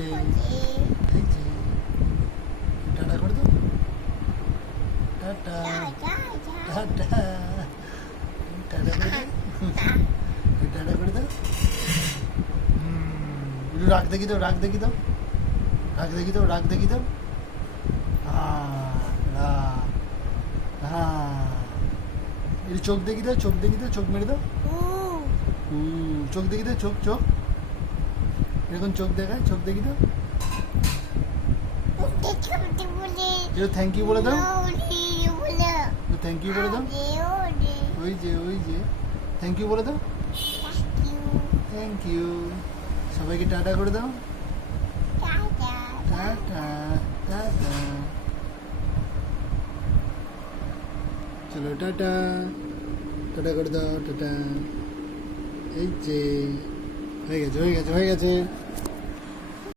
যে এই যে টাটা করে দাও, টাটা টাটা টাটা করে দাও, টাটা করে দাও। একটু রাগ দেখি দাও, রাগ দেখি দাও, রাগ দেখি দাও, রাগ দেখি দাও। একটু চোখ দেখি দাও, চোখ দেখি দাও, চোখ মেরে দাও। চোখ দেখি দাও, চোখ চোখ এরকম চোখ দেখায়, চোখ দেখি দাও। থ্যাংক ইউ বলে দাও, থ্যাংক ইউ বলে দাও। ওই যে থ্যাংক ইউ বলে দাও, থ্যাংক ইউ। সবাইকে টাটা করে দাও, টাটা টাটা। চলো টাটা, টাটা করে দাও, টাটা। এই যে হয়ে গেছে, হয়ে গেছে, হয়ে গেছে।